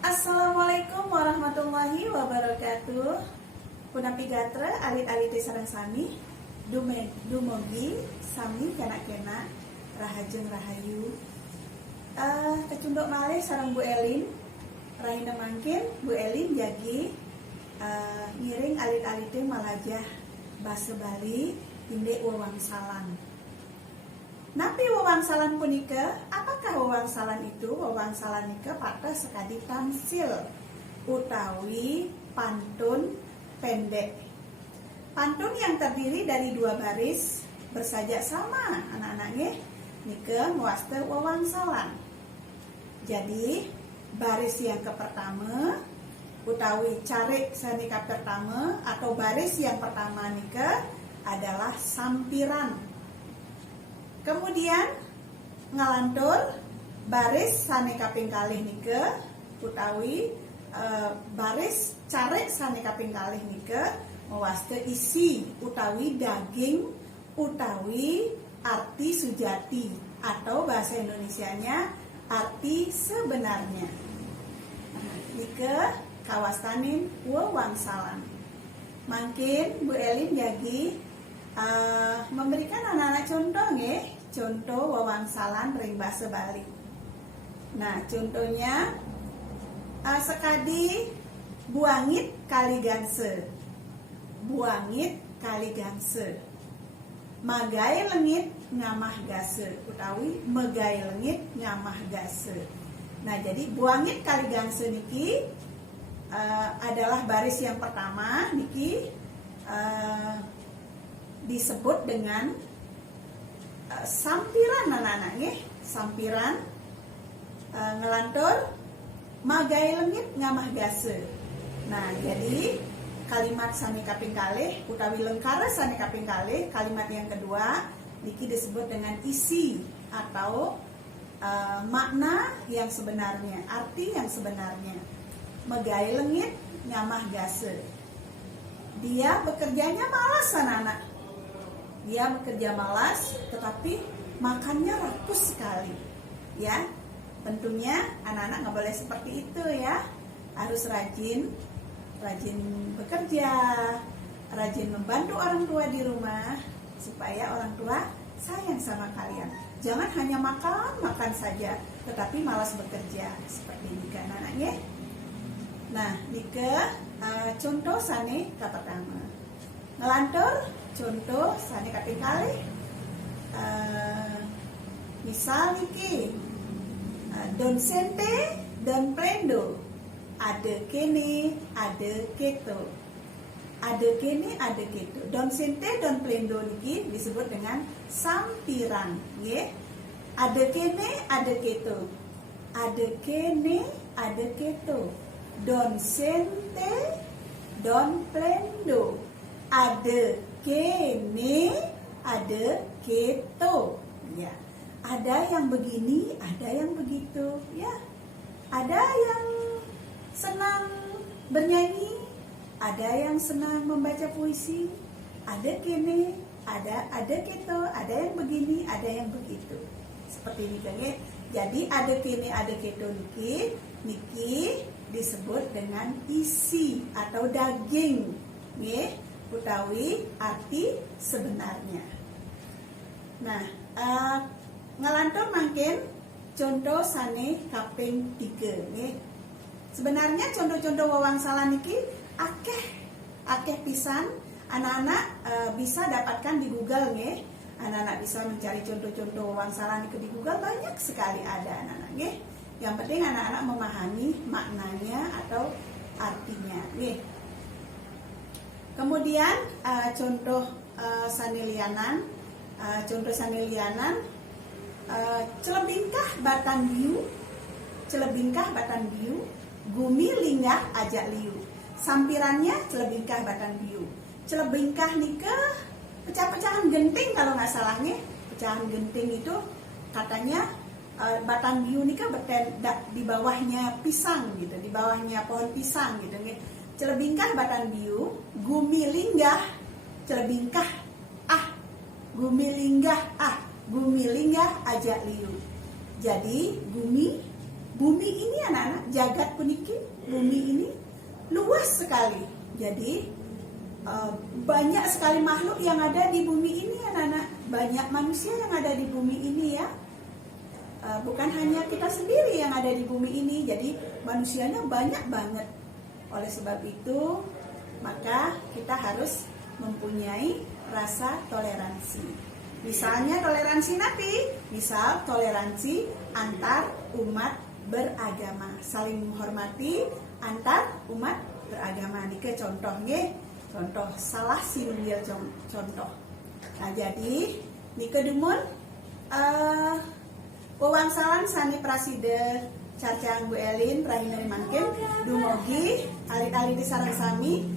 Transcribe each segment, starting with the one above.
Assalamualaikum warahmatullahi wabarakatuh. Punapi gatra alit-alit sareng sami dumugi sami kena-kena rahajeng rahayu. Kecunduk malih sareng Bu Elin. Rahina mangkin Bu Elin jagi ngiring alit-alite malajah basa Bali inde wawangsalan. Napi wawangsalan punika, apakah wawangsalan itu? Wawangsalan nika patah sekadi tamsil utawi pantun pendek. Pantun yang terdiri dari dua baris bersajak sama anak-anaknya nika muaste wawangsalan. Jadi baris yang pertama utawi carik sanika pertama atau baris yang pertama nika adalah sampiran. Kemudian ngalantur baris sane kaping kalih nika utawi baris carik sane kaping kalih nika mawaste isi utawi daging utawi arti sujati atau bahasa Indonesianya arti sebenarnya. Nika kawastanin wawangsalan. Mungkin Bu Elin jagi memberikan anak-anak contoh nggih, contoh wawangsalan ring basa Bali. Nah, contohnya sekadi buangit kali gangse. Buangit kali gangse. Magai lengit ngamah gase utawi megai lengit ngamah gase. Nah, jadi buangit kali gangse niki adalah baris yang pertama niki disebut dengan sampiran anak-anak nggih, sampiran ngelantur magai lengit ngamah gase. Nah, jadi kalimat sani kaping kalih utawi lengkara sani kaping kalih, kalimat yang kedua niki disebut dengan isi atau makna yang sebenarnya, arti yang sebenarnya. Magai lengit ngamah gase. Dia bekerjanya malas anak-anak. Dia bekerja malas, tetapi makannya rakus sekali, ya. Tentunya anak-anak nggak boleh seperti itu, ya. Harus rajin bekerja, rajin membantu orang tua di rumah, supaya orang tua sayang sama kalian. Jangan hanya makan saja, tetapi malas bekerja, seperti ini kan anak-anaknya. Nah, nika contoh sane ka pertama. Ngelantur contoh sane kaping kalih misal niki don sente don plendo ada kene ada keto, ada kene ada keto. Don sente don plendo niki disebut dengan sampiran nggih. Ada kene ada keto, ada kene ada keto. Don sente don plendo, ada kene, ada keto, ya. Ada yang begini, ada yang begitu, ya. Ada yang senang bernyanyi, ada yang senang membaca puisi, ada kene, ada keto, ada yang begini, ada yang begitu. Seperti ini kan ya. Jadi ada kene, ada keto niki disebut dengan isi atau daging, nggih. Utawi arti sebenarnya. Nah, ngalantur mangkin contoh sane kaping 3 nggih. Sebenarnya contoh-contoh wawangsalan niki akeh pisan anak-anak bisa dapatkan di Google nggih. Anak-anak bisa mencari contoh-contoh wawangsalan niki di Google, banyak sekali ada anak-anak nggih. Yang penting anak-anak memahami maknanya atau artinya nggih. Kemudian contoh sanilianan, celebingkah batan biu, gumi linggah ajak liu. Sampirannya celebingkah batan biu. Celebingkah nika pecah-pecahan genting kalau nggak salahnya. Pecahan genting itu katanya batan biu nika di bawahnya pisang gitu, di bawahnya pohon pisang gitu nih. Celebingkah batan biu, gumi linggah, celebingkah gumi linggah ajak liu. Jadi gumi bumi ini anak-anak, jagat puniki, bumi ini luas sekali. Jadi banyak sekali makhluk yang ada di bumi ini anak-anak, banyak manusia yang ada di bumi ini ya. Bukan hanya kita sendiri yang ada di bumi ini, jadi manusianya banyak banget. Oleh sebab itu, maka kita harus mempunyai rasa toleransi. Misalnya toleransi nabi, misal toleransi antar umat beragama, saling menghormati antar umat beragama. Nike contohnya, contoh salah singgil contoh. Nah jadi nike dumun wawangsalan sani praside carcang Bu Elin prahinari mangkin dumugi alit-alit di sarang sami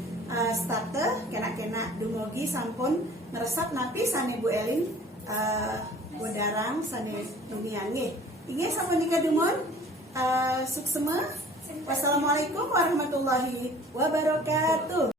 starte kena-kena dumugi sampun meresap napi sani Bu Elin bodarang sani dunia nggih. Inge sampun nikah dumun suksema. Wassalamualaikum warahmatullahi wabarakatuh.